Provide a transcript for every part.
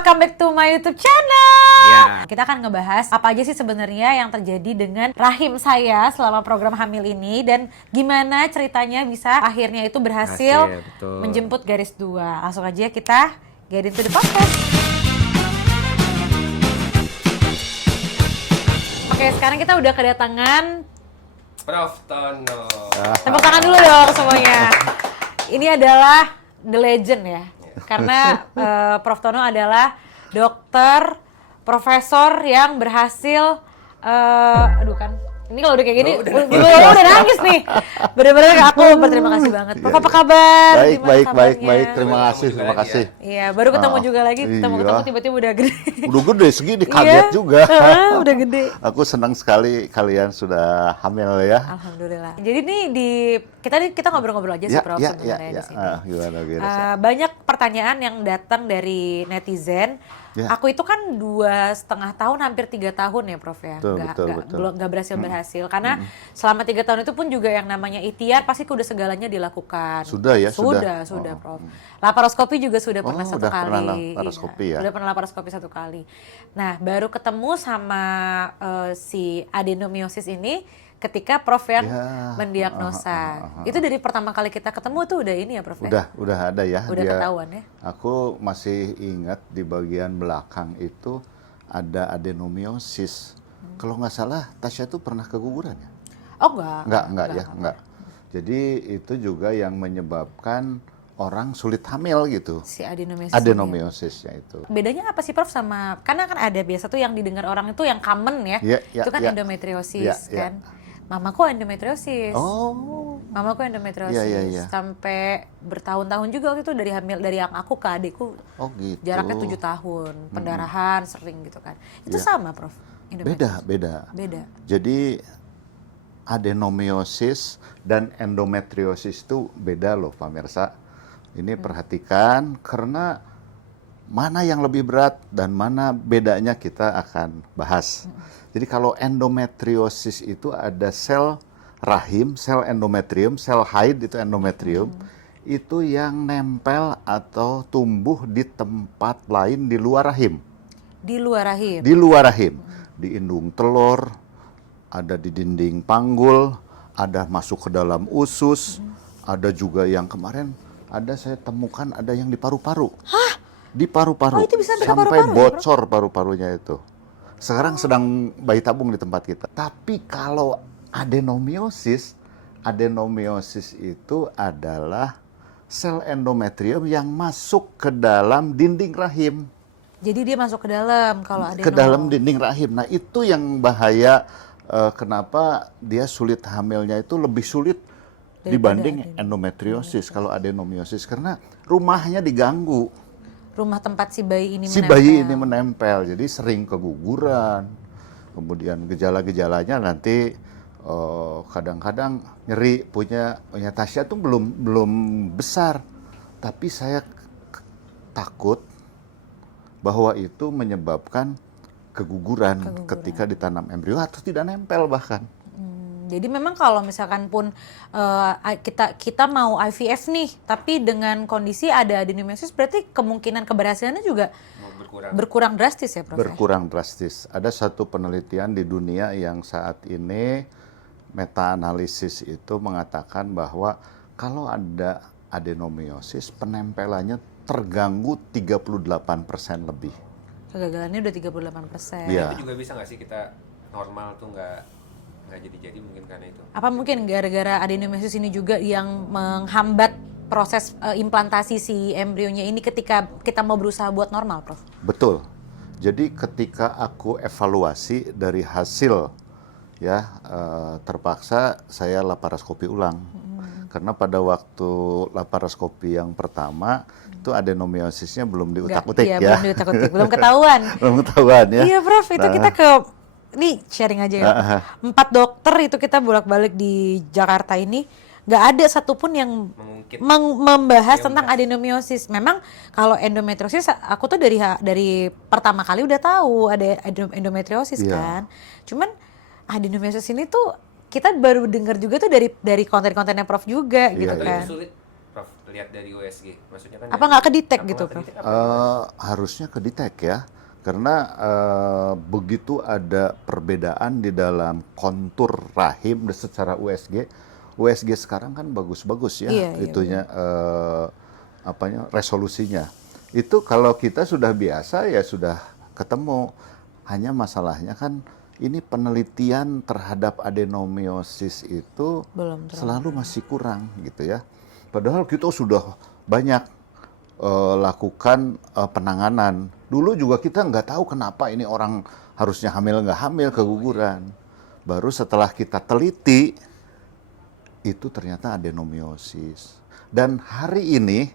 welcome back to my YouTube channel. Ya. Kita akan ngebahas apa aja sih sebenarnya yang terjadi dengan rahim saya selama program hamil ini dan gimana ceritanya bisa akhirnya itu berhasil betul. menjemput garis 2. Langsung aja kita get into the podcast. Oke, sekarang kita udah kedatangan Prof Tono. tepuk tangan dulu dong semuanya. Ini adalah the legend ya. Karena Prof Tono adalah dokter, profesor yang berhasil, aduh kan, ini kalau udah kayak gini, gue udah nangis nih. Bener-bener aku berterima kasih banget. Prof, apa kabar? Baik. Terima kasih. Iya, baru ketemu juga lagi, ketemu tiba-tiba udah gede. Udah gede segini, kaget juga. Udah gede. Aku senang sekali kalian sudah hamil ya. Alhamdulillah. Jadi nih kita ngobrol-ngobrol aja sih Prof sebenarnya di sini. Gimana? Banyak pertanyaan yang datang dari netizen. Ya. Aku itu kan 2,5 tahun, hampir 3 tahun ya Prof ya. Betul. Nggak berhasil. Karena selama 3 tahun itu pun juga yang namanya ikhtiar pasti udah segalanya dilakukan. Sudah ya? Sudah Prof. Laparoskopi juga sudah pernah satu udah kali. pernah laparoskopi ya? Sudah pernah laparoskopi 1 kali. Nah, baru ketemu sama si adenomiosis ini ketika Prof yang mendiagnosa. Itu dari pertama kali kita ketemu tuh udah ini ya Prof? Udah ada ya. Udah ketahuan ya? Aku masih ingat di bagian belakang itu ada adenomiosis. Kalau nggak salah, Tasya tuh pernah keguguran ya? Oh enggak. Jadi itu juga yang menyebabkan orang sulit hamil gitu. Si adenomiosis. Adenomiosisnya itu. Bedanya apa sih Prof sama, karena kan ada biasa tuh yang didengar orang itu yang common ya. Itu kan endometriosis kan. Mamaku endometriosis. Oh. Mamaku endometriosis. Iya. Sampai bertahun-tahun juga waktu itu dari yang aku ke adikku. Oh gitu. Jaraknya 7 tahun. Pendarahan sering gitu kan. Itu sama Prof? Beda. Jadi adenomiosis dan endometriosis itu beda loh pemirsa. Ini perhatikan karena mana yang lebih berat dan mana bedanya kita akan bahas. Jadi kalau endometriosis itu ada sel rahim, sel endometrium, sel haid itu endometrium, itu yang nempel atau tumbuh di tempat lain di luar rahim. Di luar rahim? Di luar rahim. Di indung telur, ada di dinding panggul, ada masuk ke dalam usus, ada juga yang kemarin ada saya temukan ada yang di paru-paru. Hah? Di paru-paru. Oh, itu bisa sampai paru-paru, bocor paru-parunya itu. Sekarang sedang bayi tabung di tempat kita. Tapi kalau adenomiosis itu adalah sel endometrium yang masuk ke dalam dinding rahim. Jadi dia masuk ke dalam kalau adeno. Ke dalam dinding rahim. Nah, itu yang bahaya. Kenapa dia sulit hamilnya itu lebih sulit dibanding endometriosis kalau adenomiosis, karena rumahnya diganggu. Rumah tempat si bayi ini menempel. Jadi sering keguguran. Kemudian gejala-gejalanya nanti kadang-kadang nyeri, punya Tasya tuh belum besar. Tapi saya takut bahwa itu menyebabkan keguguran ketika ditanam embrio atau tidak nempel bahkan. Jadi memang kalau misalkan pun kita mau IVF nih, tapi dengan kondisi ada adenomiosis, berarti kemungkinan keberhasilannya juga berkurang drastis ya Prof? Berkurang drastis. Ada satu penelitian di dunia yang saat ini meta-analisis itu mengatakan bahwa kalau ada adenomiosis, penempelannya terganggu 38% lebih. Kegagalannya udah 38%. Ya. Itu juga bisa nggak sih kita normal tuh nggak jadi mungkin karena itu? Apa mungkin gara-gara adenomiosis ini juga yang menghambat proses implantasi si embrionya ini ketika kita mau berusaha buat normal, Prof? Betul. Jadi ketika aku evaluasi dari hasil ya terpaksa saya laparoskopi ulang. Karena pada waktu laparoskopi yang pertama itu adenomiosisnya belum diutak-utik ya. Belum diutak-utik, belum ketahuan. Belum ketahuan ya. Iya Prof, itu kita ini sharing aja ya. 4 dokter itu kita bolak-balik di Jakarta ini, nggak ada satupun yang membahas tentang adenomiosis. Memang kalau endometriosis, aku tuh dari pertama kali udah tahu ada endometriosis kan. Cuman adenomiosis ini tuh kita baru dengar juga tuh dari konten-kontennya Prof juga gitu kan. Itu sulit, Prof, lihat dari USG? Maksudnya kan Apa nggak kedetek gitu, Prof? Harusnya kedetek ya, karena begitu ada perbedaan di dalam kontur rahim secara USG. USG sekarang kan bagus-bagus ya, Iya, itunya resolusinya. Itu kalau kita sudah biasa ya sudah ketemu. Hanya masalahnya kan ini penelitian terhadap adenomiosis itu Belum selalu masih kurang gitu ya. Padahal kita sudah banyak lakukan penanganan. Dulu juga kita nggak tahu kenapa ini orang harusnya hamil nggak hamil, keguguran. Baru setelah kita teliti, itu ternyata adenomiosis. Dan hari ini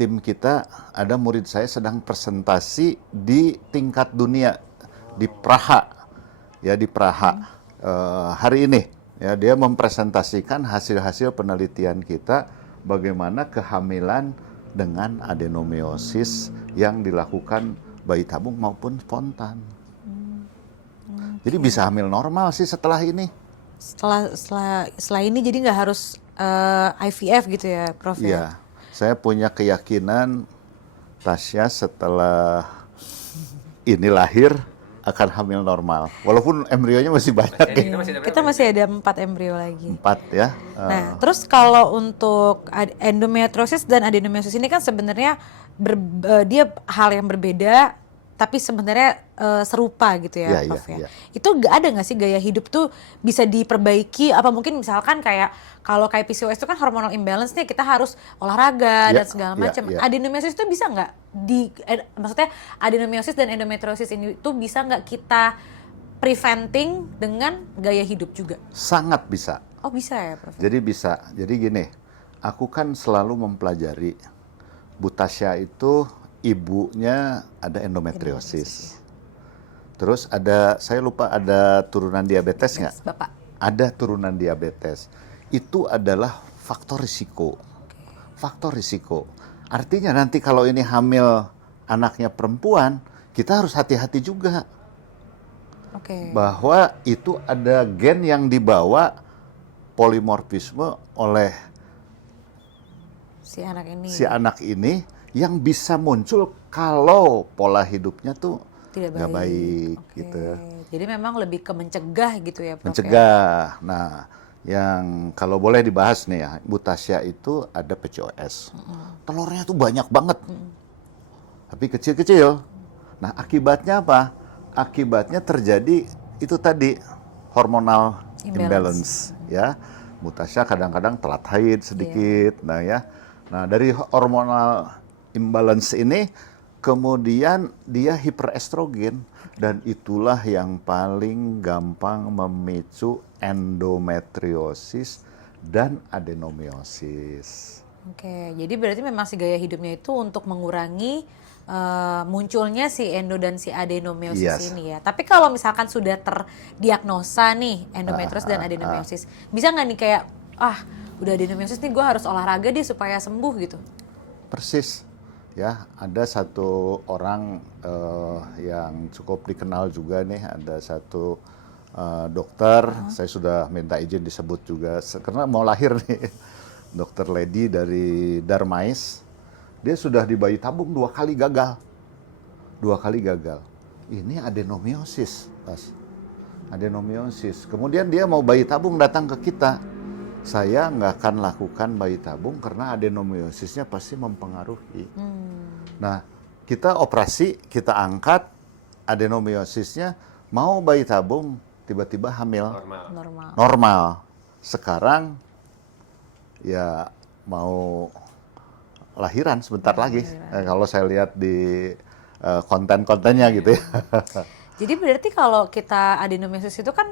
tim kita, ada murid saya sedang presentasi di tingkat dunia di Praha, ya di Praha hari ini, ya dia mempresentasikan hasil-hasil penelitian kita bagaimana kehamilan dengan adenomiosis yang dilakukan bayi tabung maupun spontan. Jadi bisa hamil normal sih setelah ini. Setelah ini jadi nggak harus IVF gitu ya, Prof? Iya, saya punya keyakinan Tasya setelah ini lahir akan hamil normal. Walaupun embrionya masih banyak ya. Kita masih ada 4 embrio lagi. 4 ya. Nah, terus kalau untuk endometriosis dan adenomiosis ini kan sebenarnya dia hal yang berbeda, tapi sebenarnya serupa gitu ya, Iya, Prof iya, iya. Itu ada nggak sih gaya hidup tuh bisa diperbaiki? Apa mungkin misalkan kayak kalau kayak PCOS itu kan hormonal imbalance nih, kita harus olahraga Iya, dan segala iya, macam. iya. Adenomiosis itu bisa nggak maksudnya adenomiosis dan endometriosis ini tuh bisa nggak kita preventing dengan gaya hidup juga? Sangat bisa. Oh bisa ya, Prof? Jadi bisa. Jadi gini, aku kan selalu mempelajari Bu Tasya itu ibunya ada endometriosis. Terus saya lupa ada turunan diabetes nggak? Bapak. Ada turunan diabetes. Itu adalah faktor risiko. Faktor risiko. Artinya nanti kalau ini hamil anaknya perempuan, kita harus hati-hati juga. Oke. Bahwa itu ada gen yang dibawa polimorfisme oleh Si anak ini yang bisa muncul kalau pola hidupnya tuh tidak nggak baik Oke. gitu. Jadi memang lebih ke mencegah gitu ya, Prof? Mencegah. Nah, yang kalau boleh dibahas nih ya, Bu Tasya itu ada PCOS. Telurnya tuh banyak banget. Tapi kecil-kecil. Nah, akibatnya apa? Akibatnya terjadi itu tadi hormonal imbalance ya. Bu Tasya kadang-kadang telat haid sedikit. Nah, ya. Nah, dari hormonal imbalance ini kemudian dia hiperestrogen dan itulah yang paling gampang memicu endometriosis dan adenomiosis. Oke, jadi berarti memang si gaya hidupnya itu untuk mengurangi munculnya si endo dan si adenomiosis ini ya. Tapi kalau misalkan sudah terdiagnosa nih endometriosis dan adenomiosis, bisa nggak nih kayak udah adenomiosis nih gue harus olahraga deh supaya sembuh gitu? Persis. Ya, ada satu orang yang cukup dikenal juga nih, ada satu dokter, saya sudah minta izin disebut juga, karena mau lahir nih, Dokter Lady dari Darmais, dia sudah di bayi tabung 2 kali gagal. 2 kali gagal. Ini adenomiosis, Mas. Adenomiosis. Kemudian dia mau bayi tabung datang ke kita. Saya nggak akan lakukan bayi tabung karena adenomiosisnya pasti mempengaruhi. Nah, kita operasi, kita angkat adenomiosisnya, mau bayi tabung, tiba-tiba hamil. Normal. Sekarang ya mau lahiran sebentar lagi. Kalau saya lihat di konten-kontennya gitu ya. Jadi berarti kalau kita adenomiosis itu kan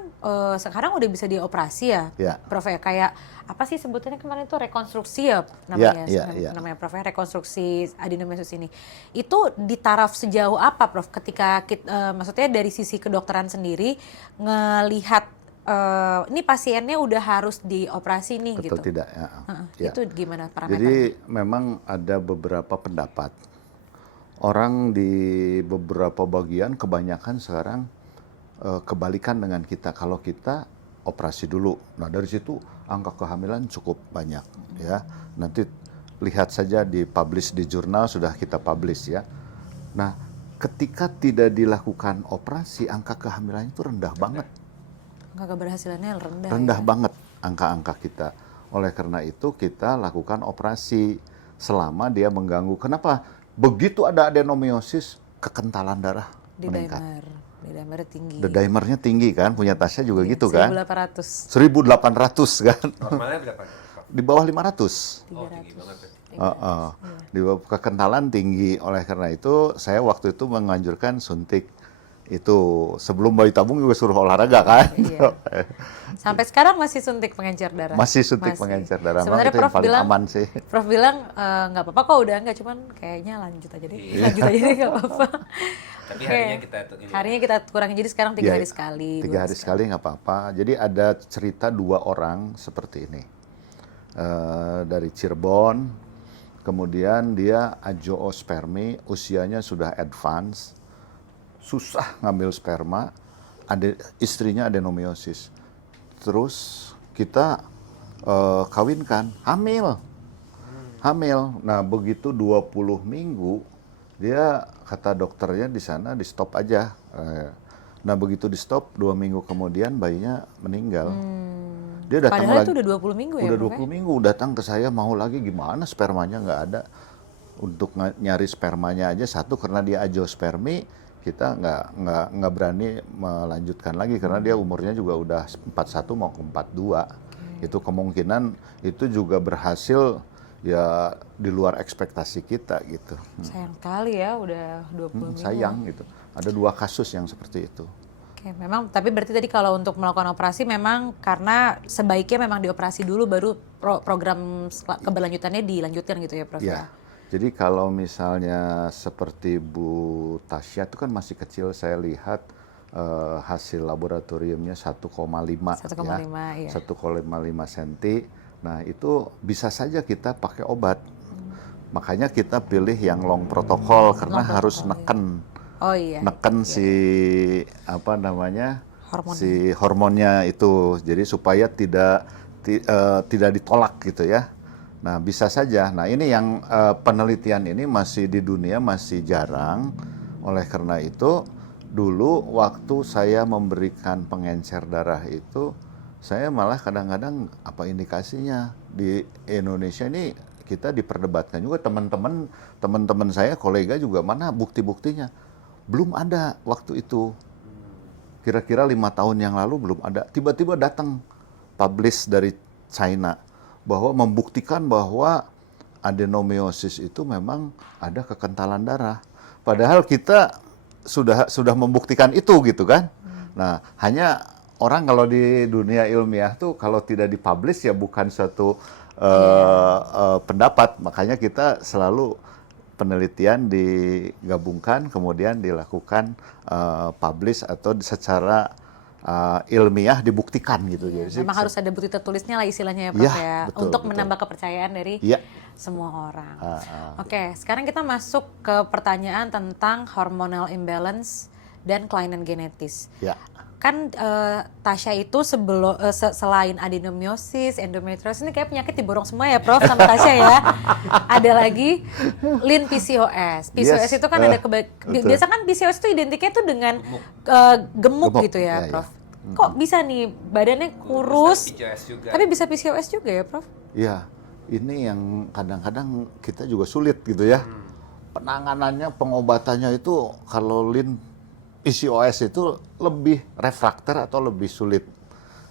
sekarang udah bisa dioperasi ya, Prof ya? Kayak apa sih sebutannya kemarin itu rekonstruksi ya namanya, namanya Prof ya, rekonstruksi adenomiosis ini. Itu di taraf sejauh apa, Prof? Ketika maksudnya dari sisi kedokteran sendiri ngelihat ini pasiennya udah harus dioperasi nih. Betul gitu. tidak ya. Itu gimana parameternya? Jadi memang ada beberapa pendapat. Orang di beberapa bagian kebanyakan sekarang kebalikan dengan kita. Kalau kita operasi dulu. Nah dari situ angka kehamilan cukup banyak ya. Nanti lihat saja di publish di jurnal, sudah kita publish ya. Nah ketika tidak dilakukan operasi, angka kehamilannya itu rendah banget. Angka keberhasilannya rendah. Rendah Ya? banget angka-angka kita. Oleh karena itu kita lakukan operasi selama dia mengganggu. Kenapa? Begitu ada adenomiosis, kekentalan darah meningkat. D-dimer tinggi. D-dimernya tinggi kan, punya Tasya juga gitu 1.800. kan. 1.800 kan. Normalnya berapa? Pak? Di bawah 500. Oh, tinggi banget ya. Di bawah kekentalan tinggi. Oleh karena itu saya waktu itu menganjurkan suntik itu sebelum bayi tabung juga suruh olahraga kan. Iya. Sampai sekarang masih suntik pengencer darah. Masih suntik pengencer darah. Sebenarnya Itu yang Prof paling bilang, aman sih. Prof bilang nggak apa-apa kok udah nggak, cuman kayaknya lanjut aja deh. Lanjut aja deh nggak apa-apa. Tapi Oke. Harinya kita kurangi jadi sekarang 3 hari sekali. 3 hari sekali nggak apa-apa. Jadi ada cerita 2 orang seperti ini. Dari Cirebon, kemudian dia azoospermi, usianya sudah advance, susah ngambil sperma, istrinya adenomiosis. Terus kita kawinkan, hamil. Nah begitu 20 minggu, dia kata dokternya di sana di stop aja. Nah begitu di stop, 2 minggu kemudian bayinya meninggal. Dia datang Padahal lagi. itu udah 20 minggu ya, Udah Prof, 20 minggu datang ke saya, mau lagi gimana, spermanya nggak ada. Untuk nyari spermanya aja, satu karena dia azoospermi, kita nggak berani melanjutkan lagi karena dia umurnya juga udah 41 mau ke 42. Itu kemungkinan itu juga berhasil ya di luar ekspektasi kita gitu. Sayang sekali ya udah 20 minggu. Sayang gitu. Ada 2 kasus yang seperti itu. Oke, memang tapi berarti tadi kalau untuk melakukan operasi memang karena sebaiknya memang dioperasi dulu baru program keberlanjutannya dilanjutkan gitu ya, Prof ya. Jadi kalau misalnya seperti Bu Tasya itu kan masih kecil, saya lihat hasil laboratoriumnya 1,5 1,5 ya. 1,5 cm. Nah itu bisa saja kita pakai obat. Makanya kita pilih yang long protokol karena harus neken. Oh iya. Neken si apa namanya? Hormonnya. Si hormonnya itu. Jadi supaya tidak ditolak gitu ya. Nah, bisa saja. Nah, ini yang penelitian ini masih di dunia masih jarang. Oleh karena itu, dulu waktu saya memberikan pengencer darah itu, saya malah kadang-kadang apa indikasinya di Indonesia ini kita diperdebatkan juga teman-teman saya, kolega juga, mana bukti-buktinya? Belum ada waktu itu. Kira-kira 5 tahun yang lalu belum ada. Tiba-tiba datang publish dari China bahwa membuktikan bahwa adenomiosis itu memang ada kekentalan darah. Padahal kita sudah membuktikan itu gitu kan. Nah, hanya orang kalau di dunia ilmiah tuh kalau tidak dipublish ya bukan suatu pendapat. Makanya kita selalu penelitian digabungkan kemudian dilakukan publish atau secara ilmiah dibuktikan gitu. Jadi Memang harus ada bukti tertulisnya lah istilahnya ya, Prof ya, betul, untuk betul. menambah kepercayaan dari semua orang. Oke, sekarang kita masuk ke pertanyaan tentang hormonal imbalance dan kelainan genetis. Ya. Kan Tasya itu selain adenomiosis, endometriosis, ini kayak penyakit diborong semua ya, Prof, sama Tasya ya. Ada lagi Lin PCOS. PCOS itu kan ada biasa kan PCOS itu identiknya tuh dengan gemuk gitu ya, Prof. Kok bisa nih badannya kurus, tapi bisa PCOS juga ya, Prof? Iya, ini yang kadang-kadang kita juga sulit gitu ya. Penanganannya, pengobatannya itu kalau Lin PCOS itu lebih refrakter atau lebih sulit.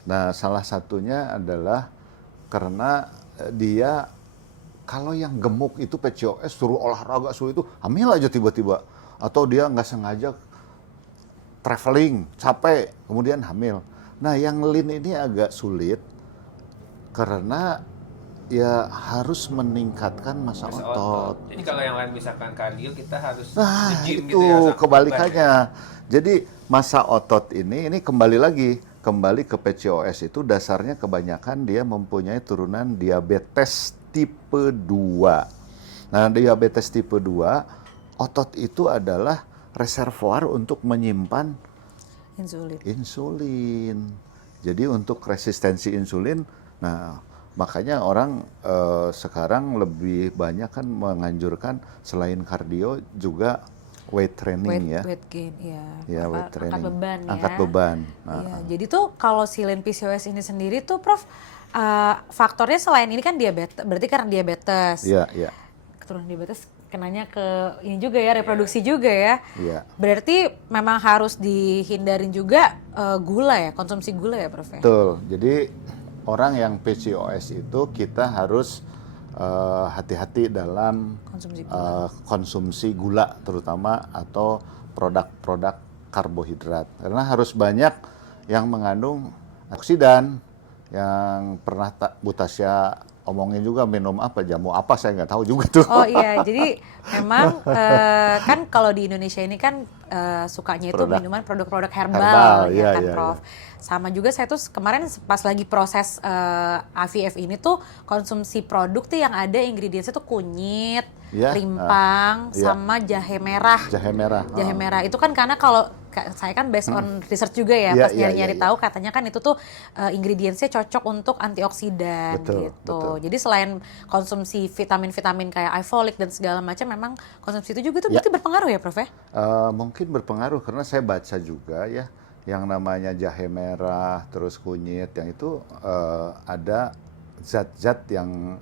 Nah, salah satunya adalah karena dia kalau yang gemuk itu PCOS suruh olahraga suruh itu hamil aja tiba-tiba, atau dia nggak sengaja traveling capek kemudian hamil. Nah, yang Lin ini agak sulit karena ya harus meningkatkan massa otot. Jadi kalau yang lain misalkan kardio kita harus itu nge-gym gitu ya, kebalikannya. Jadi massa otot ini kembali ke PCOS itu dasarnya kebanyakan dia mempunyai turunan diabetes tipe 2. Nah, diabetes tipe 2, otot itu adalah reservoir untuk menyimpan insulin. Jadi untuk resistensi insulin, nah makanya orang sekarang lebih banyak kan menganjurkan selain kardio juga weight training Weight gain, ya. Ya, weight training. Angkat beban ya. Angkat beban. Iya, jadi tuh kalau silin PCOS ini sendiri tuh Prof, faktornya selain ini kan diabetes, berarti karena diabetes. Iya, iya. Keturunan diabetes kenanya ke ini juga ya, reproduksi juga ya. Iya. Berarti memang harus dihindarin juga gula ya, konsumsi gula ya Prof ya? Betul. Jadi orang yang PCOS itu kita harus hati-hati dalam konsumsi gula terutama atau produk-produk karbohidrat. Karena harus banyak yang mengandung oksidan, yang pernah Bu Tasya omongin juga minum apa, jamu apa, saya nggak tahu juga tuh. Oh iya, jadi memang kan kalau di Indonesia ini kan sukanya itu minuman produk-produk herbal ya kan Prof. Sama juga saya tuh kemarin pas lagi proses IVF ini tuh konsumsi produk tuh yang ada ingredientsnya tuh kunyit, rimpang, sama jahe merah. Jahe merah. Jahe merah itu kan karena kalau saya kan based on research juga ya, pas nyari-nyari tahu katanya kan itu tuh ingredientsnya cocok untuk antioksidan gitu. Betul. Jadi selain konsumsi vitamin-vitamin kayak folic dan segala macam, memang konsumsi itu juga tuh berarti berpengaruh ya Prof ya? Mungkin berpengaruh karena saya baca juga ya, yang namanya jahe merah, terus kunyit, yang itu ada zat-zat yang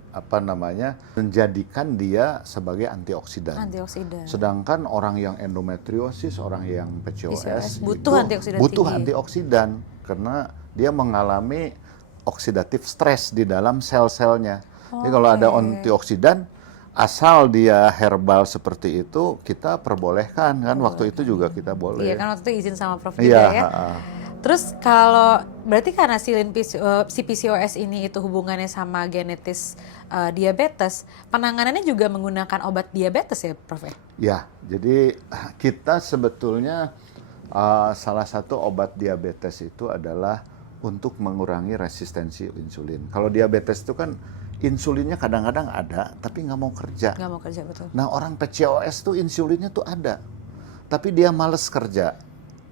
menjadikan dia sebagai antioksidan. Sedangkan orang yang endometriosis, orang yang PCOS butuh antioksidan karena dia mengalami oksidatif stres di dalam sel-selnya. Jadi kalau ada antioksidan, asal dia herbal seperti itu, kita perbolehkan kan. Waktu itu juga kita boleh. Iya kan, waktu itu izin sama Prof juga ya. Terus kalau berarti karena si PCOS ini itu hubungannya sama genetis diabetes, penanganannya juga menggunakan obat diabetes ya Prof? Ya, jadi kita sebetulnya salah satu obat diabetes itu adalah untuk mengurangi resistensi insulin. Kalau diabetes itu kan insulinnya kadang-kadang ada, tapi nggak mau kerja. Nggak mau kerja, betul. Nah orang PCOS tuh insulinnya tuh ada, tapi dia males kerja.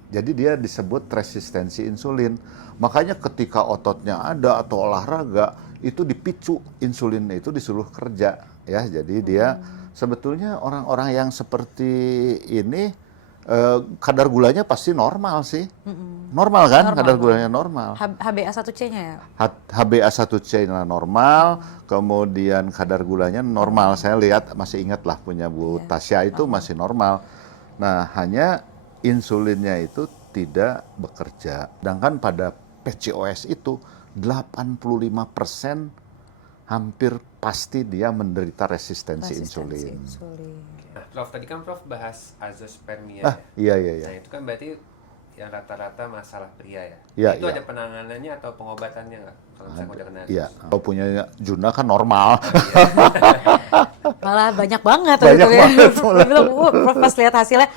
Jadi dia disebut resistensi insulin. Makanya ketika ototnya ada atau olahraga, itu dipicu insulinnya itu disuruh kerja. Ya, jadi dia sebetulnya orang-orang yang seperti ini kadar gulanya pasti normal sih. Normal kan? Kadar gulanya normal. HbA1c-nya ya? HbA1c-nya normal, kemudian kadar gulanya normal. Saya lihat, masih ingat lah punya Bu Tasya itu masih normal. Nah, hanya insulinnya itu tidak bekerja. Sedangkan pada PCOS itu 85% hampir pasti dia menderita resistensi insulin. Nah, Prof, tadi kan Prof bahas azospermia ya. Iya. Nah, itu kan berarti yang rata-rata masalah pria ya? Iya, itu ada penanganannya atau pengobatannya nggak? Kalau misalnya udah kena Iya, kalau punya Juna kan normal. Malah banyak banget. Banyak banget. Prof pas lihat hasilnya,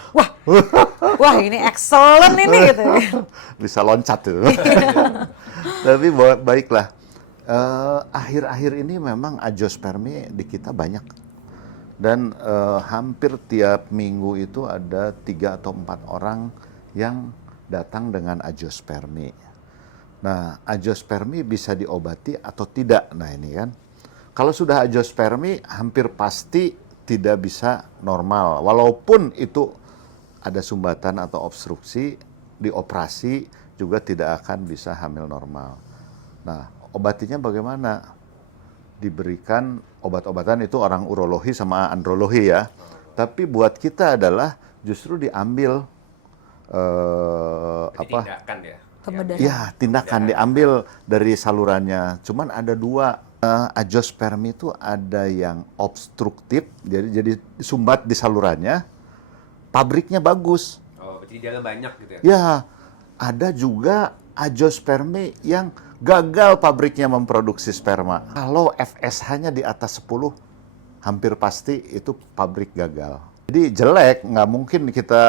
wah ini excellent ini gitu. Bisa loncat tuh. Tapi baiklah. Akhir-akhir ini memang azoospermi di kita banyak. Dan hampir tiap minggu itu ada 3 atau 4 orang yang datang dengan azoospermi. Nah, azoospermi bisa diobati atau tidak? Nah, ini kan. Kalau sudah azoospermi, hampir pasti tidak bisa normal. Walaupun itu ada sumbatan atau obstruksi, dioperasi juga tidak akan bisa hamil normal. Nah, obatinya bagaimana? Diberikan obat-obatan, itu orang urologi sama andrologi ya. Tapi buat kita adalah justru diambil tindakan ya? Ya, tindakan diambil dari salurannya. Cuman ada 2. Azoospermi itu ada yang obstruktif, jadi sumbat di salurannya, pabriknya bagus. Oh, berarti di dalam banyak gitu ya? Ya, ada juga azoospermi yang gagal pabriknya memproduksi sperma. Kalau FSH-nya di atas 10, hampir pasti itu pabrik gagal. Jadi jelek, nggak mungkin kita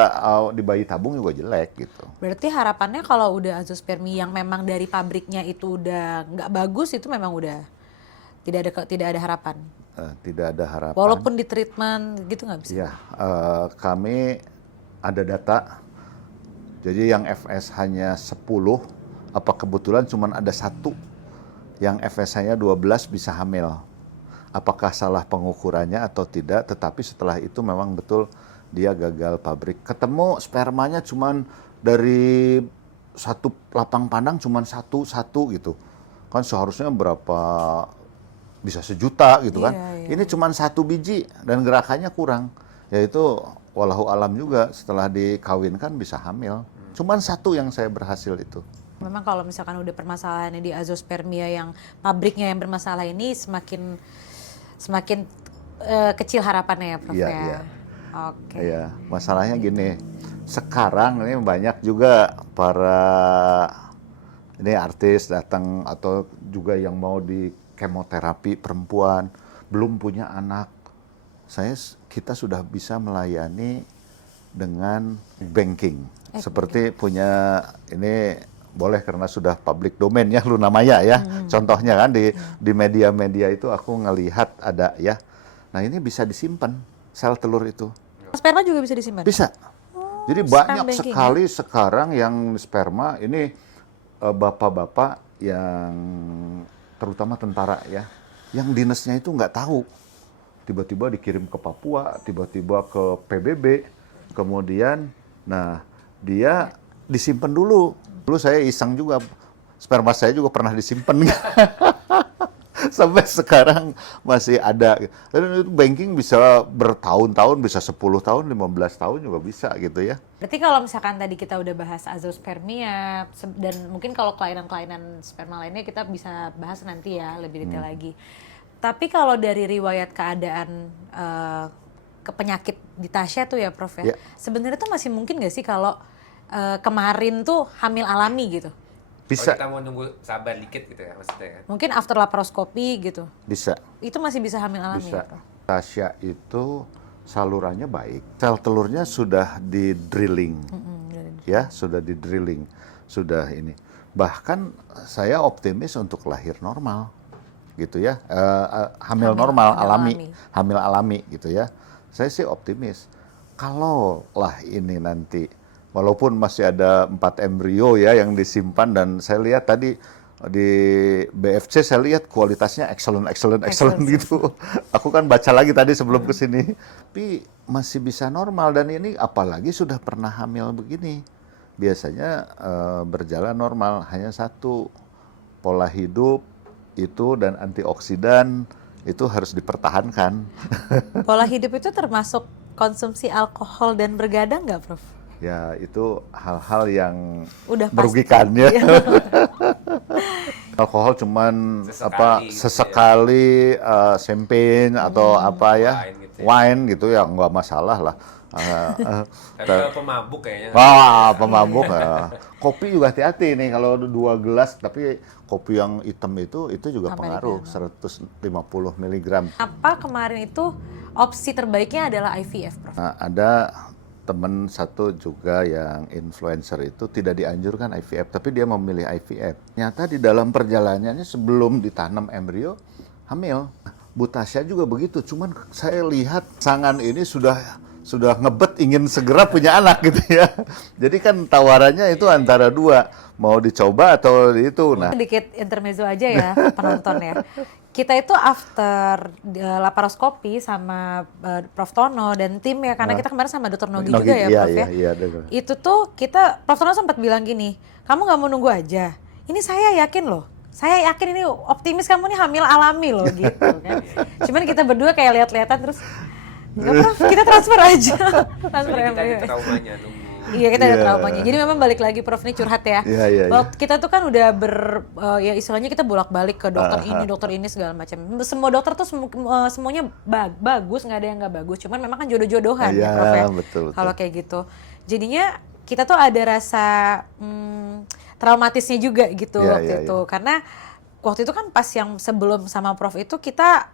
di bayi tabung juga jelek gitu. Berarti harapannya kalau udah azoospermi yang memang dari pabriknya itu udah nggak bagus, itu memang udah tidak ada harapan. Tidak ada harapan. Walaupun di treatment gitu nggak bisa. Ya, kami ada data. Jadi yang FSH-nya 10 Apa kebetulan cuma ada satu yang FSH-nya 12 bisa hamil? Apakah salah pengukurannya atau tidak? Tetapi setelah itu memang betul dia gagal pabrik. Ketemu spermanya cuma dari satu lapang pandang cuma satu gitu. Kan seharusnya berapa, bisa sejuta gitu kan. Iya. Ini cuma 1 biji dan gerakannya kurang. Yaitu walahu alam juga setelah dikawinkan bisa hamil. Cuman 1 yang saya berhasil itu. Memang kalau misalkan udah permasalahannya di azoospermia yang pabriknya yang bermasalah ini semakin kecil harapannya ya Prof Iya, ya. iya. Oke. Iya, masalahnya gini. Sekarang ini banyak juga para ini artis datang atau juga yang mau di kemoterapi perempuan, belum punya anak. Kita sudah bisa melayani dengan banking. Seperti punya ini boleh karena sudah public domain ya Luna Maya ya. Contohnya kan di media-media itu aku ngelihat ada ya. Nah, ini bisa disimpan sel telur itu. Sperma juga bisa disimpan? Bisa. Jadi sperm banyak banking, sekali sekarang yang sperma ini bapak-bapak yang terutama tentara ya, yang dinasnya itu nggak tahu. Tiba-tiba dikirim ke Papua, tiba-tiba ke PBB, kemudian, nah dia disimpan dulu. Dulu saya iseng juga, sperma saya juga pernah disimpan. Sampai sekarang masih ada. Dan itu banking bisa bertahun-tahun, bisa 10 tahun, 15 tahun juga bisa gitu ya. Berarti kalau misalkan tadi kita udah bahas azoospermia dan mungkin kalau kelainan-kelainan sperma lainnya kita bisa bahas nanti ya lebih detail lagi. Tapi kalau dari riwayat keadaan ke penyakit di Tasya tuh ya Prof ya, sebenarnya tuh masih mungkin nggak sih kalau kemarin tuh hamil alami gitu? Bisa. Kalau kita mau nunggu sabar dikit gitu ya maksudnya kan? Mungkin after laparoskopi gitu. Bisa. Itu masih bisa hamil alami Bisa. ya Prof? Tasya itu salurannya baik. Sel telurnya sudah di drilling. Ya, sudah di drilling. Sudah ini. Bahkan saya optimis untuk lahir normal. Gitu ya. Hamil normal, alami. Hamil alami gitu ya. Saya sih optimis. Kalau lah ini nanti, walaupun masih ada 4 embrio ya yang disimpan, dan saya lihat tadi di BFC saya lihat kualitasnya excellent gitu. Aku kan baca lagi tadi sebelum ke sini. Tapi masih bisa normal, dan ini apalagi sudah pernah hamil begini. Biasanya berjalan normal, hanya satu, pola hidup itu dan antioksidan itu harus dipertahankan. Pola hidup itu termasuk konsumsi alkohol dan bergadang nggak Prof? Ya, itu hal-hal yang Udah merugikan ya. Alkohol cuman sesekali champagne atau apa ya, wine gitu ya, nggak masalah lah. Tapi kalau pemabuk kayaknya. Wah, pemabuk ya. Kopi juga hati-hati nih kalau 2 gelas, tapi kopi yang hitam itu juga pengaruh, 150 mg. Apa kemarin itu opsi terbaiknya adalah IVF Prof? Nah, ada teman satu juga yang influencer itu tidak dianjurkan IVF, tapi dia memilih IVF. Ternyata di dalam perjalanannya sebelum ditanam embrio, hamil. Bu Tasya juga begitu, cuman saya lihat pasangan ini sudah ngebet ingin segera punya anak gitu ya. Jadi kan tawarannya itu antara dua, mau dicoba atau itu. Nah, sedikit intermezzo aja ya penonton ya. Kita itu after laparoskopi sama Prof Tono dan tim ya, karena kita kemarin sama Dr. Nogi juga ya Prof ya. Iya, itu tuh Prof Tono sempat bilang gini, kamu nggak mau nunggu aja. Ini saya yakin loh. Saya yakin ini optimis kamu nih hamil alami loh gitu kan. Cuman kita berdua kayak lihat-lihatan terus, enggak Prof, kita transfer aja. Transfer Kita ada embryo. traumanya nunggu. Iya, kita ada traumanya. Jadi memang balik lagi Prof ini curhat ya. Iya. Bahwa kita tuh kan udah ya istilahnya kita bolak-balik ke dokter ini segala macam. Semua dokter tuh semuanya bagus, nggak ada yang nggak bagus. Cuman memang kan jodoh-jodohan ya Prof ya. Betul. Kalau kayak gitu. Jadinya kita tuh ada rasa traumatisnya juga gitu waktu itu. Karena waktu itu kan pas yang sebelum sama Prof itu kita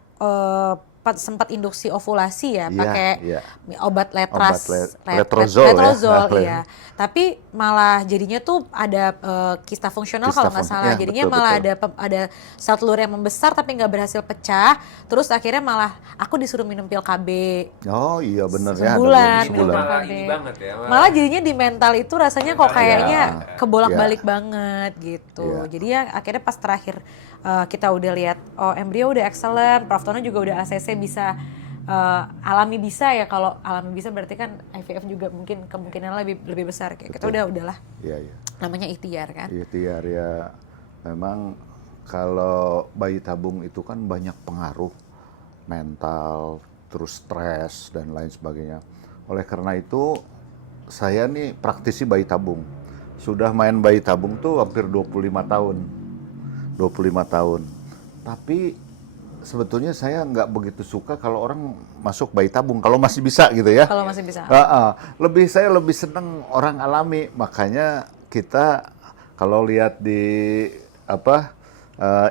sempat induksi ovulasi ya, Iya, pakai iya. obat Letrozole ya. letrozole, iya. Tapi malah jadinya tuh ada kista fungsional Kista kalau nggak salah. ya, Jadinya betul, malah betul. ada sel telur yang membesar tapi nggak berhasil pecah. Terus akhirnya malah aku disuruh minum pil KB Oh iya bener ya. sebulan, Itu minum sebulan. malah KB. ini banget ya. Malah jadinya di mental itu rasanya kok kayaknya Iya. kebolak-balik banget gitu. Iya. Jadi ya akhirnya pas terakhir kita udah lihat oh embrio udah excellent, Prof Tono juga udah ACC bisa alami bisa ya. Kalau alami bisa berarti kan IVF juga mungkin kemungkinan lebih besar kayak kita udahlah. Iya, iya. Namanya ikhtiar kan. Ikhtiar ya. Memang kalau bayi tabung itu kan banyak pengaruh mental, terus stres dan lain sebagainya. Oleh karena itu saya nih praktisi bayi tabung. Sudah main bayi tabung tuh hampir 25 tahun. 25 tahun. Tapi sebetulnya saya nggak begitu suka kalau orang masuk bayi tabung, kalau masih bisa gitu ya. Kalau masih bisa. Saya lebih seneng orang alami, makanya kita kalau lihat di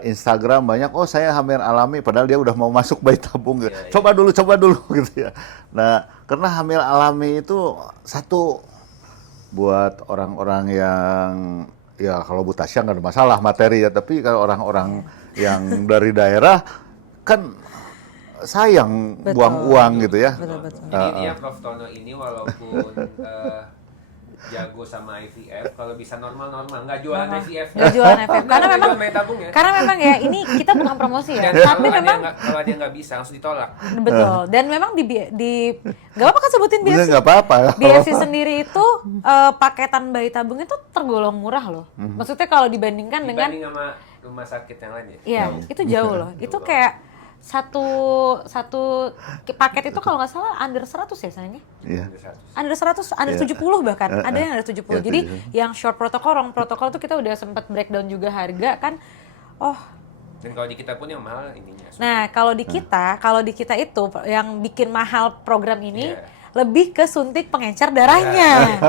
Instagram banyak, oh saya hamil alami, padahal dia udah mau masuk bayi tabung. Iya. Coba dulu gitu ya. Nah, karena hamil alami itu satu buat orang-orang yang ya kalau Bu Tasya nggak ada masalah materi ya, tapi kalau orang-orang yang dari daerah kan sayang Betul. buang uang gitu ya. Betul. Jadi intinya Prof Tono ini walaupun jago sama IVF, kalau bisa normal-normal, nggak jualan IVF. Nggak jualan IVF karena Nggak memang jual bayi tabung ya. karena memang ya ini kita bukan promosi ya, Dan tapi memang kalau dia nggak bisa langsung ditolak. betul. Dan memang di nggak apa-apa kan sebutin Bener, BFC. nggak apa-apa. BFC sendiri itu paketan bayi tabung itu tergolong murah loh. Maksudnya kalau dibandingkan dengan Dibanding sama rumah sakit yang lain ya. iya, itu jauh loh. Itu kayak satu paket itu kalau nggak salah under 100 ya sayangnya. Iya. Under 100, under 70 bahkan. Ada yang under 70. Iya, Jadi 70. yang short protokol, long protokol tuh kita udah sempat breakdown juga harga kan. Oh, Dan kalau di kita pun yang mahal ininya. nah kalau di kita itu yang bikin mahal program ini Iya. lebih ke suntik pengencer darahnya.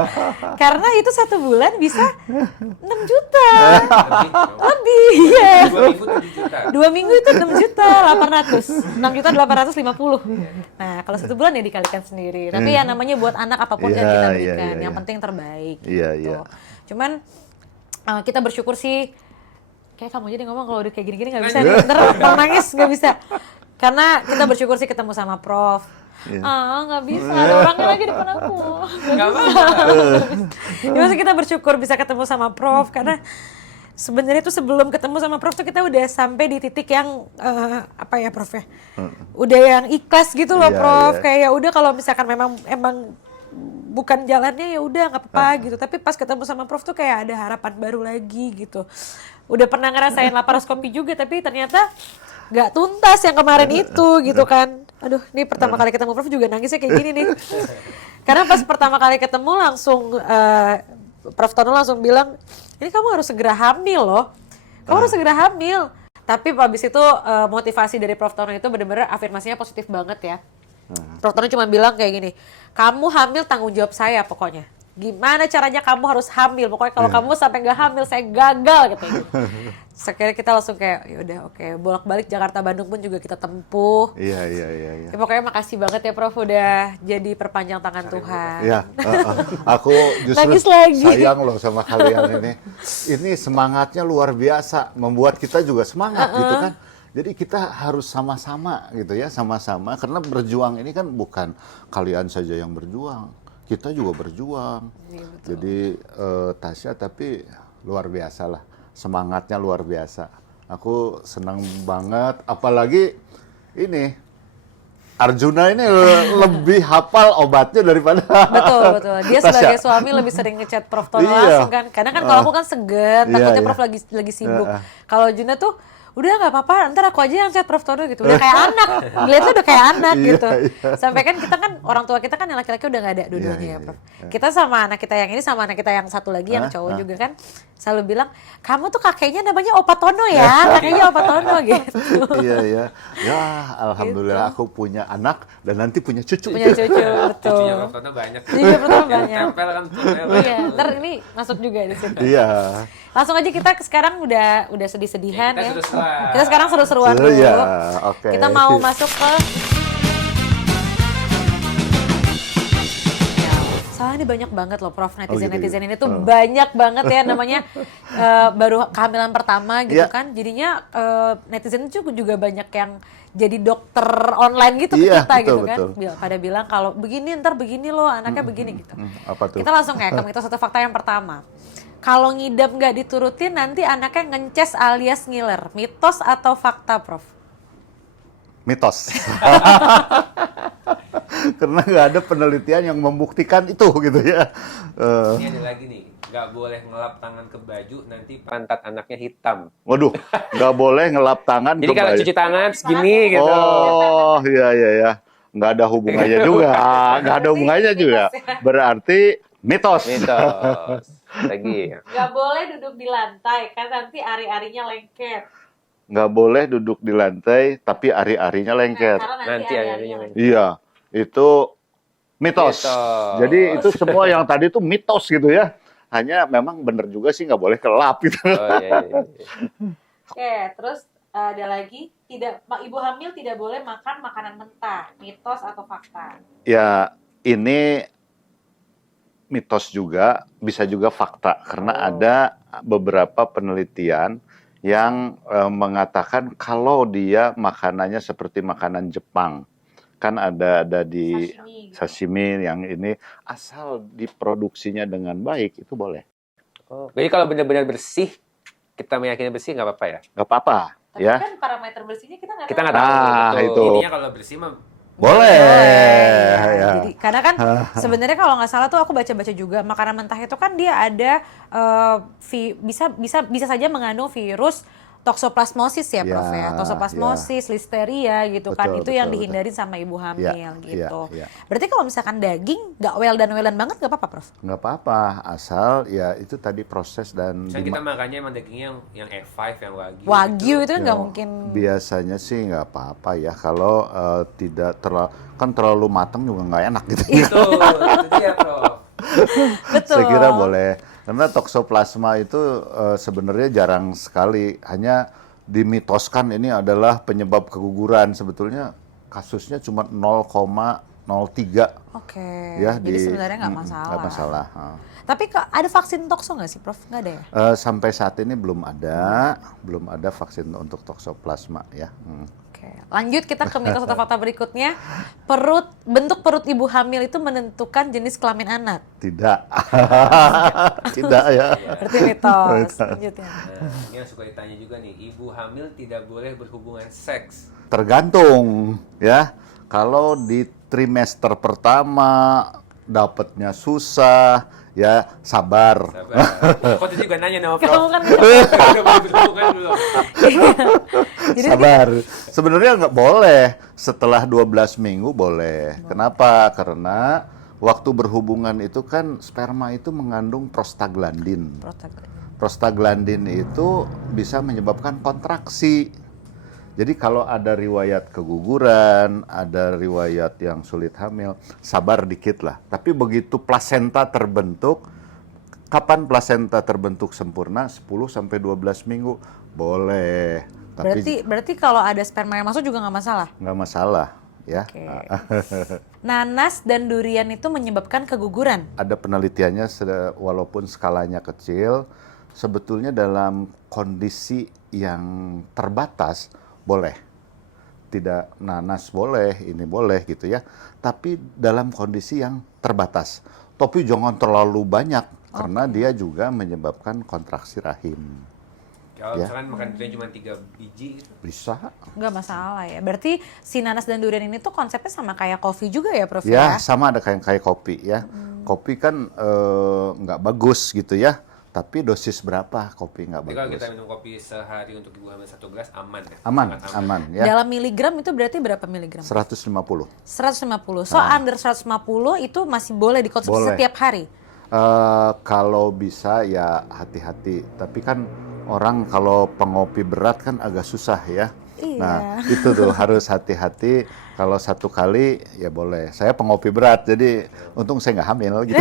Karena itu 1 bulan bisa 6 juta. lebih. Lebih, ya. 2 minggu 7 juta. 2 minggu itu 6 juta 800. 6 juta 850. Nah, kalau 1 bulan ya dikalikan sendiri. Tapi ya namanya buat anak apapun yang Iya, kita iya, berikan, iya, yang iya. penting terbaik. Iya, gitu. iya. Cuman kita bersyukur sih. Kayak kamu jadi ngomong kalau udah kayak gini-gini nggak bisa nih. Ntar mau nangis nggak bisa. Karena kita bersyukur sih ketemu sama Prof. Iya. Nggak bisa, ada orangnya lagi depan aku. Nggak apa-apa. Ya, maksudnya kita bersyukur bisa ketemu sama Prof karena sebenarnya tuh sebelum ketemu sama Prof tuh kita udah sampai di titik yang apa ya Prof ya, udah yang ikhlas gitu loh Iya, Prof. iya. Kayak ya udah kalau misalkan emang bukan jalannya ya udah nggak apa-apa gitu. Tapi pas ketemu sama Prof tuh kayak ada harapan baru lagi gitu. Udah pernah ngerasain laparoskopi juga tapi ternyata nggak tuntas yang kemarin itu gitu kan. Aduh, ini pertama kali ketemu Prof juga nangisnya kayak gini nih. Karena pas pertama kali ketemu langsung Prof Tono langsung bilang, ini kamu harus segera hamil loh. Kamu harus segera hamil. Tapi habis itu motivasi dari Prof Tono itu benar-benar afirmasinya positif banget ya. Prof Tono cuma bilang kayak gini, kamu hamil tanggung jawab saya pokoknya. Gimana caranya kamu harus hamil? Pokoknya kalau kamu sampai nggak hamil, saya gagal gitu. Sekarang kita langsung kayak, yaudah oke, bolak-balik Jakarta Bandung pun juga kita tempuh. Iya. Ya, pokoknya makasih banget ya Prof udah jadi perpanjang tangan Tuhan. Iya, aku justru Nangis lagi. sayang loh sama kalian ini. Ini semangatnya luar biasa, membuat kita juga semangat gitu kan. Jadi kita harus sama-sama gitu ya, sama-sama. Karena berjuang ini kan bukan kalian saja yang berjuang, kita juga berjuang. Iya, betul. Jadi Tasya tapi luar biasa lah, semangatnya luar biasa. Aku senang banget, apalagi ini Arjuna ini lebih hafal obatnya daripada Betul. Dia Tasya. sebagai suami lebih sering ngechat Prof Tono Iya. langsung kan. Kadang kan kalau aku kan segan, takutnya Iya. Prof lagi sibuk. Kalau Juna tuh udah nggak apa-apa, ntar aku aja yang chat Prof Tono gitu. Udah kayak anak, ngeliatnya udah kayak anak Iya, gitu. iya. Sampai kan kita kan orang tua kita kan yang laki-laki udah nggak ada dua-duanya Iya, ya Prof. iya. Kita sama anak kita yang ini sama anak kita yang satu lagi yang cowok juga kan selalu bilang, kamu tuh kakeknya namanya Opa Tono ya, kakeknya Opa Tono gitu. Iya. Ya, alhamdulillah aku punya anak dan nanti punya cucu. Punya cucu, betul. Cucunya Prof Tono banyak. Iya, betul Yang banyak. tempel kan tempel. Iya, ntar ini masuk juga di situ. Iya. Langsung aja kita sekarang udah sedih-sedihan Kita ya. seru-seruan. Kita sekarang seru-seruan dulu. Iya, oke. Kita mau masuk ke ini banyak banget loh Prof, gitu netizen ya? ini tuh banyak banget ya namanya baru kehamilan pertama gitu Iya. kan. Jadinya netizen juga banyak yang jadi dokter online gitu ke Iya, kita betul, gitu kan. betul. Pada bilang kalau begini ntar begini loh anaknya begini gitu. Apa tuh? Kita langsung ya ke mitos atau fakta yang pertama. Kalau ngidam nggak diturutin nanti anaknya ngences alias ngiler. Mitos atau fakta Prof? Mitos. Karena nggak ada penelitian yang membuktikan itu gitu ya. Ini ada lagi nih, nggak boleh ngelap tangan ke baju, nanti pantat anaknya hitam. Waduh, nggak boleh ngelap tangan. Jadi kalau baju. cuci tangan segini gitu. Oh, iya. Nggak ada hubungannya juga. Nggak ada hubungannya juga. Berarti mitos. Mitos. Lagi. Nggak boleh duduk di lantai kan nanti ari-arinya lengket. Nggak boleh duduk di lantai, tapi ari-arinya lengket. Karena Nanti ari-arinya lengket. Iya, itu mitos. Mitos. Jadi itu semua yang tadi itu mitos gitu ya. Hanya memang benar juga sih nggak boleh kelap gitu. Oh iya. Oke, terus ada lagi ibu hamil tidak boleh makan makanan mentah. Mitos atau fakta? Ya, ini mitos juga, bisa juga fakta. Karena ada beberapa penelitian yang mengatakan kalau dia makanannya seperti makanan Jepang. Kan ada di sashimi yang ini, asal diproduksinya dengan baik, itu boleh. Oh, jadi kalau benar-benar bersih, kita meyakini bersih nggak apa-apa ya? Nggak apa-apa, Tapi ya. kan parameter bersihnya kita nggak Kita tahu. nggak tahu. Nah, betul. itu. Intinya kalau bersih mah Boleh. Ya. Jadi karena kan sebenarnya kalau nggak salah tuh aku baca-baca juga makanan mentah itu kan dia ada bisa saja mengandung virus toksoplasmosis ya Prof ya, toksoplasmosis, listeria gitu kan, Betul, itu yang betul, dihindarin sama ibu hamil gitu. Iya. Berarti kalau misalkan daging nggak well-done banget nggak apa-apa Prof? Nggak apa-apa, asal ya itu tadi proses dan misalnya kita makannya emang dagingnya yang F5 yang wagyu. Wagyu itu kan Ya, nggak mungkin. biasanya sih nggak apa-apa ya kalau tidak terlalu matang juga nggak enak gitu. Itu dia Prof. Betul. Saya kira boleh. Karena toksoplasma itu sebenarnya jarang sekali. Hanya dimitoskan ini adalah penyebab keguguran. Sebetulnya kasusnya cuma 0,03. Oke. Ya, Jadi sebenarnya nggak masalah. Nggak masalah. Tapi ada vaksin tokso nggak sih Prof? Nggak ada ya? Sampai saat ini belum ada vaksin untuk toksoplasma ya. Oke, lanjut kita ke mitos atau fakta berikutnya. Bentuk perut ibu hamil itu menentukan jenis kelamin anak. Tidak, tidak ya. Berarti mitos. Lanjut ya. Nah, ini yang suka ditanya juga nih, ibu hamil tidak boleh berhubungan seks. Tergantung ya. Kalau di trimester pertama dapatnya susah, ya sabar. Sabar. Kok tadi juga nanya nama Kamu Prof. kan Udah boleh berhubungan belum? Jadi Sabar. Sebenarnya nggak boleh. Setelah 12 minggu boleh. Kenapa? Karena waktu berhubungan itu kan sperma itu mengandung prostaglandin. Prostaglandin itu bisa menyebabkan kontraksi. Jadi kalau ada riwayat keguguran, ada riwayat yang sulit hamil, sabar dikit lah. Tapi begitu plasenta terbentuk, kapan plasenta terbentuk sempurna? 10-12 minggu, boleh. Tapi berarti kalau ada sperma yang masuk juga nggak masalah? nggak masalah, ya. Oke. Nanas dan durian itu menyebabkan keguguran? Ada penelitiannya, walaupun skalanya kecil, sebetulnya dalam kondisi yang terbatas, boleh. Tidak nanas boleh, ini boleh gitu ya. Tapi dalam kondisi yang terbatas. Tapi jangan terlalu banyak, karena dia juga menyebabkan kontraksi rahim. Kalau Ya. misalkan makan durian cuma 3 biji gitu. Bisa. Nggak masalah ya. Berarti si nanas dan durian ini tuh konsepnya sama kayak kopi juga ya Prof? Ya, sama ada kayak kopi ya. Kopi kan nggak bagus gitu ya. Tapi dosis berapa kopi nggak Jadi kalau bagus? kita minum kopi sehari untuk ibu hamil 1 gelas aman ya? Aman, Sangat aman ya. Dalam miligram itu berarti berapa miligram? 150. 150. So under 150 itu masih boleh dikonsumsi Boleh. setiap hari? Kalau bisa ya hati-hati. Tapi kan orang kalau pengopi berat kan agak susah ya. Iya. Nah itu tuh harus hati-hati. Kalau 1 kali ya boleh. Saya pengopi berat, jadi untung saya nggak hamil gitu.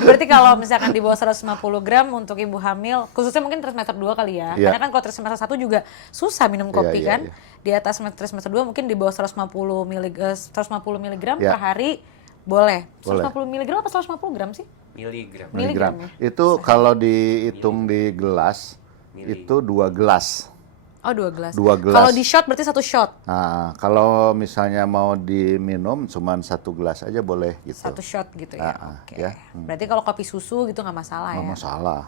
Berarti kalau misalkan di bawah 150 gram untuk ibu hamil, khususnya mungkin trimester 2 kali ya. Iya. Karena kan kalau trimester 1 juga susah minum kopi Iya, kan. iya. Di atas trimester 2 mungkin di bawah 150 mg Iya. per hari Boleh. Boleh. 150 mg apa 150 gram sih? Miligram. Miligram. ya? Itu kalau dihitung di gelas, itu 2 gelas. Oh, 2 gelas. 2 gelas. Kalau di shot berarti 1 shot. Nah, kalau misalnya mau diminum cuman 1 gelas aja boleh gitu. 1 shot gitu ya. Oke. ya. Berarti kalau kopi susu gitu nggak masalah Nggak ya. masalah.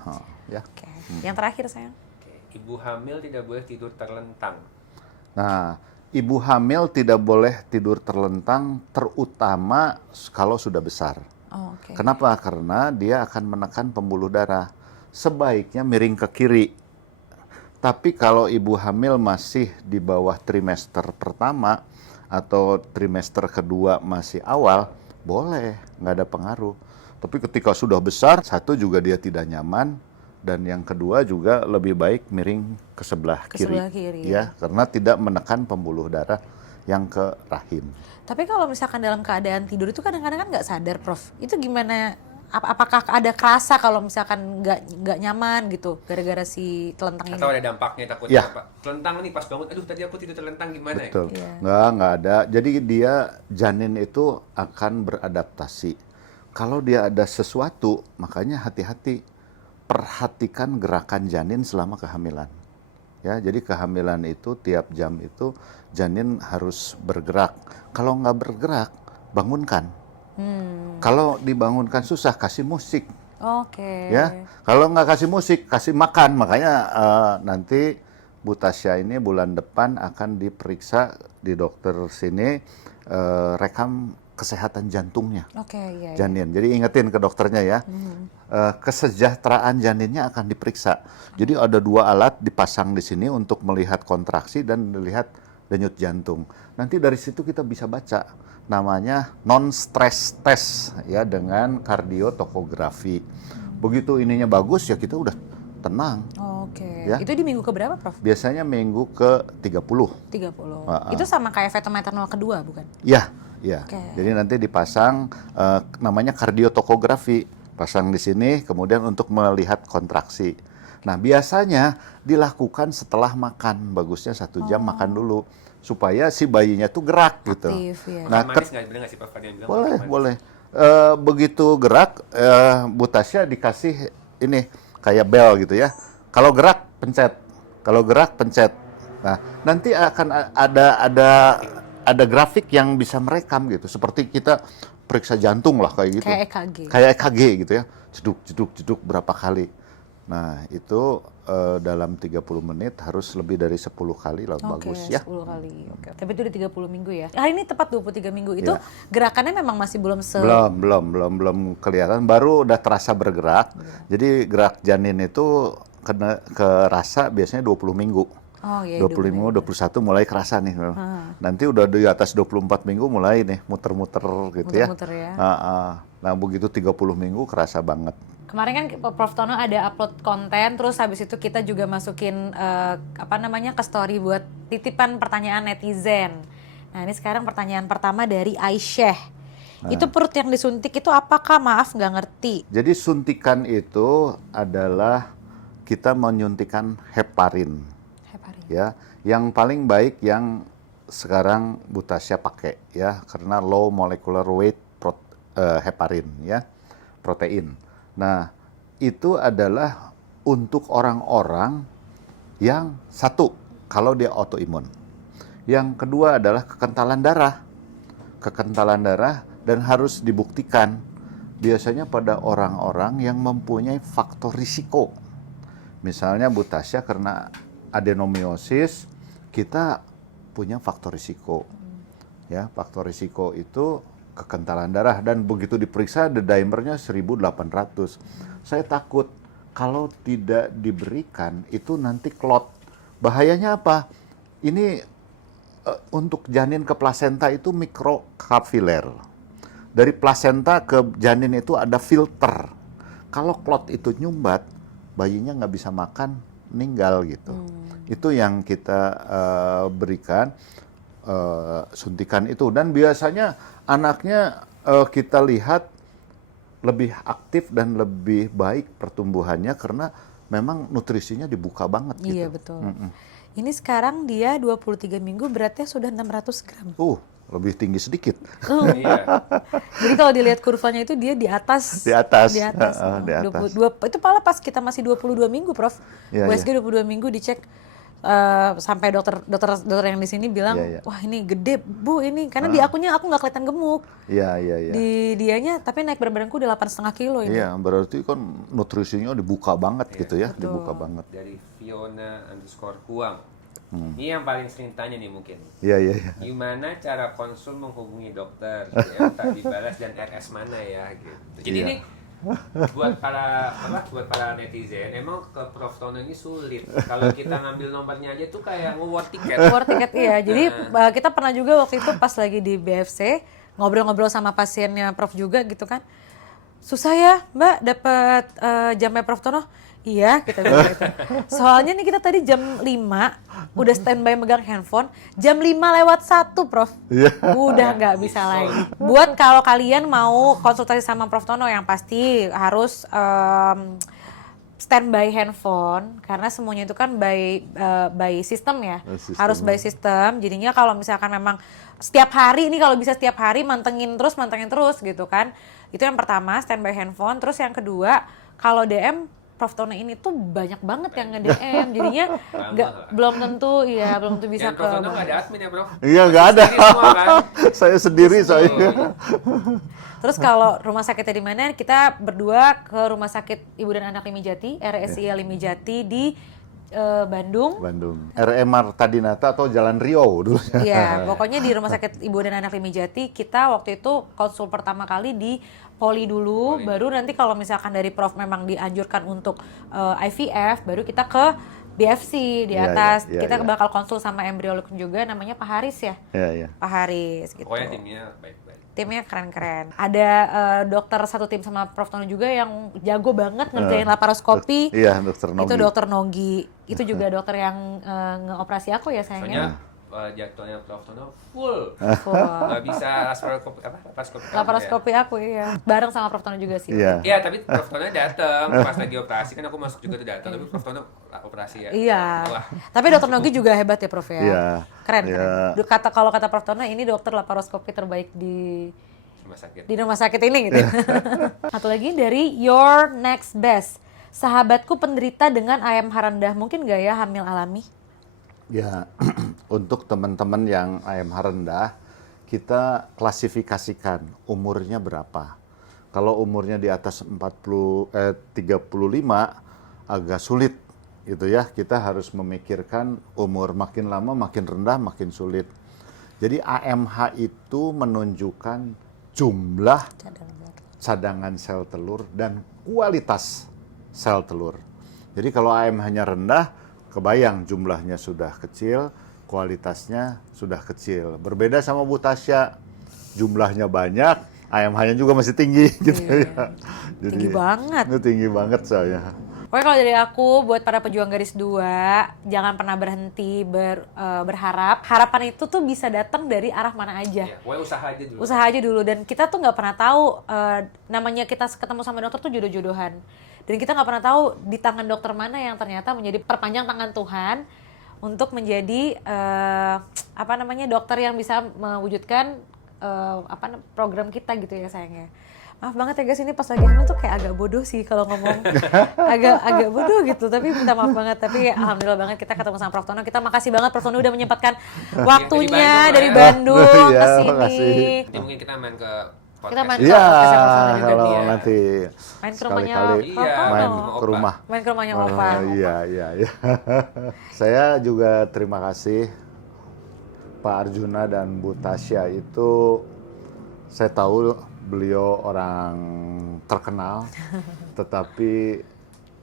Ya. Oke. Yang terakhir sayang. Oke. Ibu hamil tidak boleh tidur terlentang. Nah, ibu hamil tidak boleh tidur terlentang, terutama kalau sudah besar. Oh, oke. Kenapa? Karena dia akan menekan pembuluh darah. Sebaiknya miring ke kiri. Tapi kalau ibu hamil masih di bawah trimester pertama atau trimester kedua masih awal, boleh, nggak ada pengaruh. Tapi ketika sudah besar, satu juga dia tidak nyaman, dan yang kedua juga lebih baik miring ke sebelah Ke sebelah kiri, ya, karena tidak menekan pembuluh darah yang ke rahim. Tapi kalau misalkan dalam keadaan tidur itu kadang-kadang kan nggak sadar, Prof. Itu gimana? Apakah ada kerasa kalau misalkan nggak nyaman gitu gara-gara si telentang ini? Atau ada dampaknya takutnya Ya. apa? Telentang nih pas bangun, aduh tadi aku tidur telentang gimana Betul. ya? Iya. Nggak ada. Jadi dia, janin itu akan beradaptasi. Kalau dia ada sesuatu, makanya hati-hati. Perhatikan gerakan janin selama kehamilan. Ya, jadi kehamilan itu tiap jam itu janin harus bergerak. Kalau nggak bergerak, bangunkan. Kalau dibangunkan susah, kasih musik. Oke. Ya, kalau nggak kasih musik, kasih makan. Makanya nanti Bu Tasya ini bulan depan akan diperiksa di dokter sini, rekam kesehatan jantungnya Oke, iya. janin. Jadi ingetin ke dokternya ya, kesejahteraan janinnya akan diperiksa. Jadi ada 2 alat dipasang di sini untuk melihat kontraksi dan melihat denyut jantung. Nanti dari situ kita bisa baca, namanya non-stress test ya, dengan kardiotokografi. Begitu ininya bagus ya kita udah tenang. Oke. Ya. Itu di minggu keberapa, Prof? Biasanya minggu ke 30. 30. Itu sama kayak fetometernol kedua, bukan? Ya, ya. Oke. Jadi nanti dipasang namanya kardiotokografi, pasang di sini kemudian untuk melihat kontraksi. Nah, biasanya dilakukan setelah makan, bagusnya 1 jam makan dulu supaya si bayinya tuh gerak gitu. Aktif, ya. Nah, Makan manis nggak bener nggak sih Prof? Ada yang bilang boleh, makan manis. boleh. Begitu gerak, Bu Tasya dikasih ini kayak bel gitu ya. Kalau gerak pencet, kalau gerak pencet. Nah, nanti akan ada grafik yang bisa merekam gitu, seperti kita periksa jantung lah kayak gitu. Kayak EKG. Kayak EKG gitu ya, jeduk jeduk jeduk berapa kali. Nah, itu dalam 30 menit harus lebih dari 10 kali lah, bagus ya. 10 kali. Oke. Tapi itu di 30 minggu ya. Hari ini tepat 23 minggu. Itu Ya. gerakannya memang masih belum Belum kelihatan, baru udah terasa bergerak. Jadi gerak janin itu kerasa biasanya 20 minggu. Oh iya. 20 minggu, 21 mulai kerasa nih. Nanti udah di atas 24 minggu mulai nih muter-muter gitu ya. Muter-muter ya. Nah, begitu 30 minggu kerasa banget. Kemarin kan Prof Tono ada upload konten, terus habis itu kita juga masukin ke story buat titipan pertanyaan netizen. Nah, ini sekarang pertanyaan pertama dari Aisyah. Itu perut yang disuntik itu apakah? Maaf nggak ngerti. Jadi suntikan itu adalah kita menyuntikan heparin. Heparin. Ya, yang paling baik yang sekarang Bu Tasya pakai ya, karena low molecular weight heparin ya, protein. Nah, itu adalah untuk orang-orang yang satu, kalau dia autoimun. Yang kedua adalah kekentalan darah. Kekentalan darah dan harus dibuktikan biasanya pada orang-orang yang mempunyai faktor risiko. Misalnya Bu Tasya karena adenomiosis, kita punya faktor risiko. Ya, faktor risiko itu kekentalan darah, dan begitu diperiksa D-dimernya 1800. Saya takut kalau tidak diberikan itu nanti klot. Bahayanya apa? Ini untuk janin ke plasenta itu mikrokapiler. Dari plasenta ke janin itu ada filter. Kalau klot itu nyumbat, bayinya nggak bisa makan, meninggal gitu. Itu yang kita berikan. Suntikan itu, dan biasanya anaknya kita lihat lebih aktif dan lebih baik pertumbuhannya karena memang nutrisinya dibuka banget gitu. Iya betul. Ini sekarang dia 23 minggu beratnya sudah 600 gram. Lebih tinggi sedikit. Iya. Jadi kalau dilihat kurvanya itu dia di atas. Di atas. Di atas. Di atas. 22, itu malah pas kita masih 22 minggu, Prof. Iya, USG 22 minggu dicek sampai dokter yang di sini bilang, Iya, iya. wah ini gede Bu ini, karena di akunya aku nggak kelihatan gemuk. Iya. Di dianya tapi naik berat badanku udah 8,5 kilo ini. Iya, berarti kan nutrisinya dibuka banget gitu ya, betul. dibuka banget. Dari Fiona_Huang. Ini yang paling sering tanya nih mungkin. Iya. Gimana cara konsul menghubungi dokter? DM tak dibalas dan RS mana ya gitu. Jadi Iya. ini buat para netizen emang ke Prof Tono ini sulit. Kalau kita ngambil nomornya aja tuh kayak nge-war tiket. War tiket iya. Jadi kita pernah juga waktu itu pas lagi di BFC ngobrol-ngobrol sama pasiennya Prof juga gitu kan. Susah ya Mbak dapat jamnya Prof Tono? Iya, kita bilang gitu. Soalnya nih kita tadi jam 5 udah standby megang handphone, jam 5:01 Prof. Iya. Udah nggak bisa lagi. Buat kalau kalian mau konsultasi sama Prof Tono yang pasti harus standby handphone karena semuanya itu kan by system ya. Sistem. Harus by system. Jadinya kalau misalkan memang setiap hari ini kalau bisa setiap hari mantengin terus gitu kan. Itu yang pertama, standby handphone. Terus yang kedua, kalau DM Prof Tono ini tuh banyak banget yang nge-DM, jadinya belum tentu bisa Dan ke. Prof Tono nggak ada admin ya Prof? Iya, nggak ada. Sendiri semua, kan? Saya sendiri saya. Terus kalau rumah sakitnya di mana? Kita berdua ke Rumah Sakit Ibu dan Anak Limijati, RSIA Limijati di Bandung. RM Marta Dinata atau Jalan Riau dulu. Iya, pokoknya di Rumah Sakit Ibu dan Anak Limijati kita waktu itu konsul pertama kali di Poli dulu, baru nanti kalau misalkan dari Prof memang dianjurkan untuk IVF, baru kita ke BFC di atas. Kita bakal konsul sama embriolog juga, namanya Pak Haris ya. Iya. Pak Haris gitu. Pokoknya timnya baik-baik. Timnya keren-keren. Ada dokter satu tim sama Prof Tono juga yang jago banget ngerjain laparoskopi. Iya, dokter Nogi. Itu dokter Nogi. Itu juga dokter yang ngeoperasi aku ya sayangnya. Jadwalnya Prof Tono full. Wah. Nggak bisa Laparoskopi aku iya. Bareng sama Prof Tono juga sih. Iya. Iya, tapi Prof Tono datang pas lagi operasi, kan aku masuk juga tuh datang, tapi Prof Tono operasi ya. Iya. Wah. Tapi dokter Nogi juga hebat ya Prof ya. Iya. Keren. Iya. Kalau kata Prof Tono ini dokter laparoskopi terbaik di Rumah sakit ini gitu. Satu lagi dari Your Next Best. Sahabatku penderita dengan AMH rendah, mungkin nggak ya hamil alami? Ya, untuk teman-teman yang AMH rendah, kita klasifikasikan umurnya berapa. Kalau umurnya di atas 35 agak sulit gitu ya. Kita harus memikirkan umur makin lama makin rendah makin sulit. Jadi AMH itu menunjukkan jumlah cadangan sel telur dan kualitas sel telur. Jadi kalau AMH-nya rendah, kebayang jumlahnya sudah kecil, kualitasnya sudah kecil. Berbeda sama Bu Tasya, jumlahnya banyak, AMH-nya juga masih tinggi gitu ya. Jadi, tinggi banget. Itu tinggi banget saya. Pokoknya kalau dari aku, buat para pejuang garis 2, jangan pernah berhenti berharap. Harapan itu tuh bisa datang dari arah mana aja. Ya, usaha aja dulu. Usaha aja dulu, dan kita tuh nggak pernah tahu namanya kita ketemu sama dokter tuh jodoh-jodohan. Dan kita nggak pernah tahu di tangan dokter mana yang ternyata menjadi perpanjang tangan Tuhan untuk menjadi dokter yang bisa mewujudkan program kita gitu ya sayangnya. Maaf banget ya guys, ini pas lagi hamil tuh kayak agak bodoh sih kalau ngomong. agak bodoh gitu, tapi minta maaf banget. Tapi alhamdulillah banget kita ketemu sama Prof Tono. Kita makasih banget Prof Tono udah menyempatkan waktunya dari Bandung Iya, ke sini. Nanti mungkin kita main ke podcast. Kita main ke Iya, podcast yang Prof Tono juga kalau dia. nanti Main ke rumahnya sekali-kali Prof Tono. main ke rumah. Main ke rumahnya Opa. Iya. Saya juga terima kasih Pak Arjuna dan Bu Tasya itu, saya tahu beliau orang terkenal, tetapi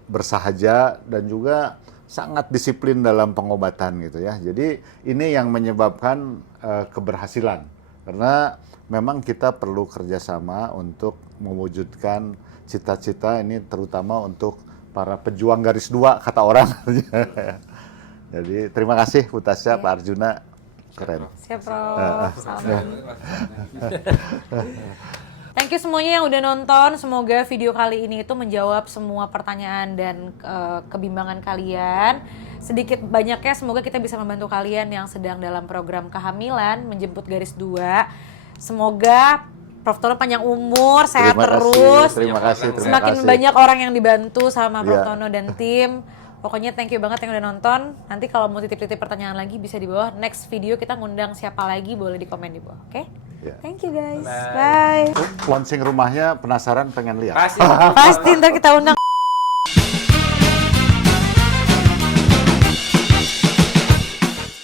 bersahaja dan juga sangat disiplin dalam pengobatan gitu ya. Jadi ini yang menyebabkan keberhasilan, karena memang kita perlu kerjasama untuk mewujudkan cita-cita ini, terutama untuk para pejuang garis 2 kata orang. Jadi terima kasih Bu Tasya, Pak Arjuna, keren. Siap Prof. Salam. Thank you semuanya yang udah nonton. Semoga video kali ini itu menjawab semua pertanyaan dan kebimbangan kalian. Sedikit banyaknya semoga kita bisa membantu kalian yang sedang dalam program kehamilan, menjemput garis 2. Semoga Prof. Tono panjang umur, sehat terus. Terima kasih. Semakin banyak orang yang dibantu sama Prof. Iya. Tono dan tim. Pokoknya thank you banget yang udah nonton. Nanti kalau mau titip-titip pertanyaan lagi bisa di bawah. Next video kita ngundang siapa lagi boleh di komen di bawah. Oke? Iya. Thank you guys. Bye. Launching rumahnya penasaran pengen lihat. Pasti. Pasti ntar kita undang.